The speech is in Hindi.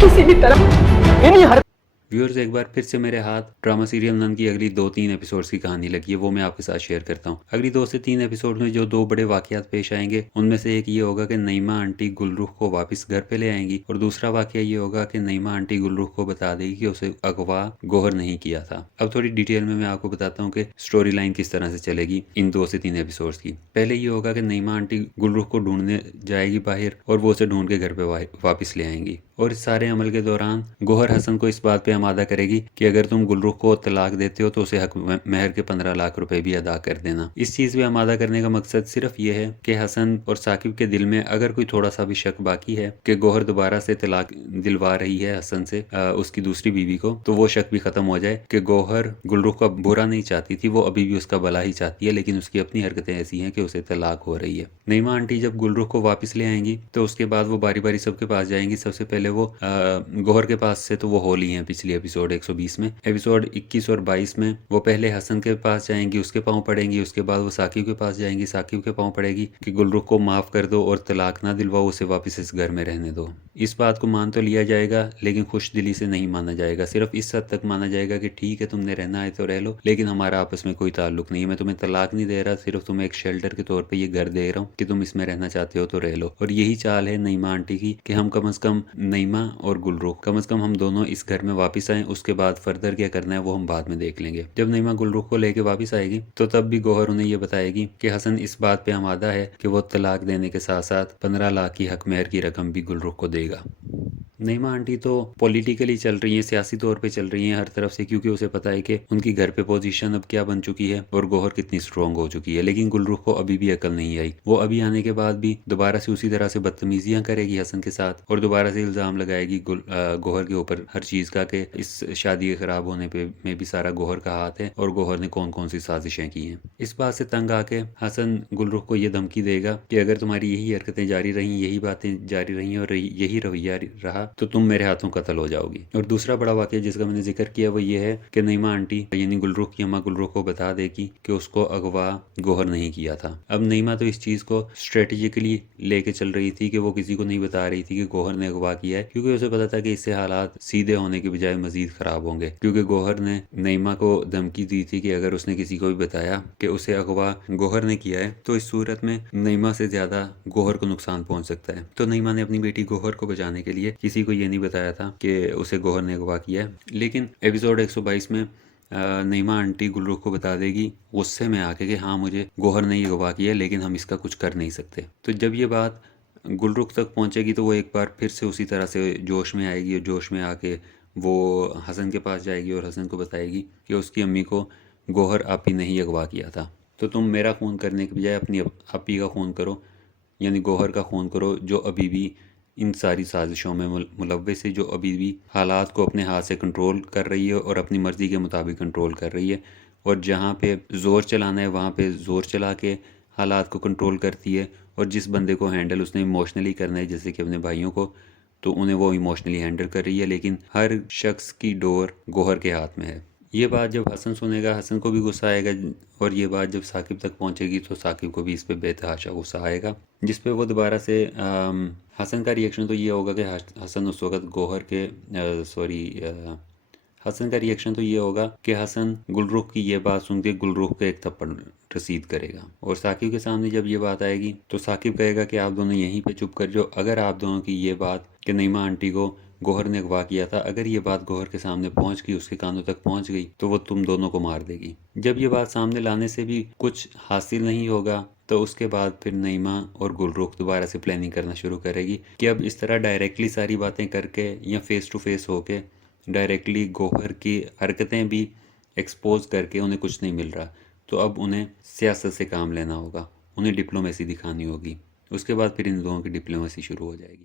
किसी भी तरह इन्हीं हर व्यूअर्स, एक बार फिर से मेरे हाथ ड्रामा सीरियल नन की अगली 2-3 एपिसोड्स की कहानी लगी है, वो मैं आपके साथ शेयर करता हूँ। अगली 2 से 3 एपिसोड में जो 2 बड़े वाकयात पेश आएंगे, उनमें से एक ये होगा कि नईमा आंटी गुलरुख को वापस घर पे ले आएंगी, और दूसरा वाकया ये होगा कि नईमा आंटी गुलरुख को बता देगी कि उसे अगवा गोहर नहीं किया था। अब थोड़ी डिटेल में मैं आपको बताता हूँ कि स्टोरी लाइन किस तरह से चलेगी इन 2 से 3 एपिसोड्स की। पहले ये होगा कि नईमा आंटी गुलरुख को ढूंढने जाएगी बाहर, और वो उसे ढूंढ के घर पे वापस ले आएंगी। और इस सारे अमल के दौरान गोहर हसन को इस बात पे आमादा करेगी कि अगर तुम गुलरुख को तलाक देते हो तो उसे हक महर के 15 लाख रुपए भी अदा कर देना। इस चीज पे आमादा करने का मकसद सिर्फ ये है कि हसन और साकिब के दिल में अगर कोई थोड़ा सा भी शक बाकी है कि गोहर दोबारा से तलाक दिलवा रही है हसन से उसकी दूसरी बीवी को, तो वो शक भी खत्म हो जाए कि गोहर गुलरुख का बुरा नहीं चाहती थी, वो अभी भी उसका भला ही चाहती है, लेकिन उसकी अपनी हरकतें ऐसी हैं कि उसे तलाक हो रही है। नईमा आंटी जब गुलरुख को वापस ले आएंगी तो उसके बाद वो बारी बारी सबके पास जाएंगी। सबसे पहले वो गोहर के पास से तो वो होली हैं पिछली एपिसोड 120 में। एपिसोड 21 और 22 में वो पहले हसन के पास जाएंगी, उसके पाँव पड़ेंगी। उसके बाद वो साकिब के पास जाएंगी, साकिब के पाँव पड़ेगी कि गुलरुख को माफ कर दो और तलाक ना दिलवाओ, उसे वापस इस घर में रहने दो। इस बात को मान तो लिया जाएगा, लेकिन खुश दिली से नहीं माना जाएगा। सिर्फ इस हद तक माना जाएगा कि ठीक है, तुमने रहना है तो रह लो, लेकिन हमारा आपस में कोई ताल्लुक नहीं है। मैं तुम्हें तलाक नहीं दे रहा, सिर्फ तुम्हें एक शेल्टर के तौर पर ये घर दे रहा हूँ कि तुम इसमें रहना चाहते हो तो रह लो। और यही चाल है नईमा आंटी की कि हम कम से कम नईमा और गुलरुख कम से कम हम दोनों इस घर में वापस आए। उसके बाद फर्दर क्या करना है वो हम बाद में देख लेंगे। जब नईमा गुलरुख को लेके वापस आएगी तो तब भी गोहर उन्हें ये बताएगी कि हसन इस बात पे आमादा है कि वो तलाक देने के साथ साथ 15 लाख की हक मेहर की रकम भी गुलरुख को देगा। नईमा आंटी तो पॉलिटिकली चल रही हैं, सियासी तौर पे चल रही हैं हर तरफ से, क्योंकि उसे पता है कि उनकी घर पे पोजीशन अब क्या बन चुकी है और गोहर कितनी स्ट्रांग हो चुकी है। लेकिन गुलरुख को अभी भी अकल नहीं आई। वो अभी आने के बाद भी दोबारा से उसी तरह से बदतमीजियां करेगी हसन के साथ, और दोबारा से इल्जाम लगाएगी गोहर के ऊपर हर चीज का कि इस शादी के खराब होने पे में भी सारा गोहर का हाथ है और गोहर ने कौन कौन सी साजिशें की हैं। इस बात से तंग आके हसन गुलरुख को ये धमकी देगा कि अगर तुम्हारी यही हरकतें जारी रही, यही बातें जारी रही और यही रवैया रहा तो तुम मेरे हाथों कत्ल हो जाओगी। और दूसरा बड़ा वाकया जिसका मैंने जिक्र किया वो ये है कि नईमा आंटी यानी गुलरुख की अम्मा गुलरुख को बता देगी कि उसको अगवा गोहर नहीं किया था। अब नईमा तो इस चीज को स्ट्रेटेजिकली लेके चल रही थी कि वो किसी को नहीं बता रही थी कि गोहर ने अगवा किया है, क्योंकि उसे पता था कि इससे हालात सीधे होने के बजाय मजीद खराब होंगे। क्योंकि गोहर ने नईमा को धमकी दी थी कि अगर उसने किसी को भी बताया कि उसे अगवा गोहर ने किया है तो इस सूरत में नईमा से ज्यादा गोहर को नुकसान पहुंच सकता है। तो नईमा ने अपनी बेटी गोहर को बचाने के लिए किसी को ये नहीं बताया था कि उसे गोहर ने अगवा किया है। लेकिन एपिसोड 122 में नईमा आंटी गुलरुख को बता देगी गुस्से में आके कि हाँ, मुझे गोहर ने ही अगवा किया है, लेकिन हम इसका कुछ कर नहीं सकते। तो जब ये बात गुलरुख तक पहुंचेगी तो वो एक बार फिर से उसी तरह से जोश में आएगी, और जोश में आके वो हसन के पास जाएगी और हसन को बताएगी कि उसकी अम्मी को गोहर आपी ने ही अगवा किया था। तो तुम मेरा खून करने के बजाय अपनी आपी का खून करो, यानी गोहर का खून करो, जो अभी भी इन सारी साजिशों में मुलव्वस है, जो अभी भी हालात को अपने हाथ से कंट्रोल कर रही है और अपनी मर्ज़ी के मुताबिक कंट्रोल कर रही है। और जहाँ पे ज़ोर चलाना है वहाँ पे ज़ोर चला के हालात को कंट्रोल करती है, और जिस बंदे को हैंडल उसने इमोशनली करना है, जैसे कि अपने भाइयों को, तो उन्हें वो इमोशनली हैंडल कर रही है। लेकिन हर शख्स की डोर गोहर के हाथ में है। ये बात जब हसन सुनेगा, हसन को भी गुस्सा आएगा, और ये बात जब साकिब तक पहुंचेगी तो साकिब को भी इस पे बेतहाशा गुस्सा आएगा, जिस पे वो दोबारा से हसन का रिएक्शन तो ये होगा कि हसन उस वक्त गोहर के हसन का रिएक्शन तो ये होगा कि हसन गुलरुख की ये बात सुन के गुलरुख को एक थप्पड़ रसीद करेगा। और साकिब के सामने जब ये बात आएगी तो साकिब कहेगा कि आप दोनों यहीं पे चुप कर जाओ। अगर आप दोनों की ये बात कि नईमा आंटी को गोहर ने अगवा किया था, अगर ये बात गोहर के सामने पहुंच गई, उसके कानों तक पहुंच गई, तो वो तुम दोनों को मार देगी। जब ये बात सामने लाने से भी कुछ हासिल नहीं होगा तो उसके बाद फिर नईमा और गुलरुख दोबारा से प्लानिंग करना शुरू करेगी कि अब इस तरह डायरेक्टली सारी बातें करके या फेस टू फेस होके डायरेक्टली गोहर की हरकतें भी एक्सपोज करके उन्हें कुछ नहीं मिल रहा, तो अब उन्हें सियासत से काम लेना होगा, उन्हें डिप्लोमेसी दिखानी होगी। उसके बाद फिर इन दोनों की डिप्लोमेसी शुरू हो जाएगी।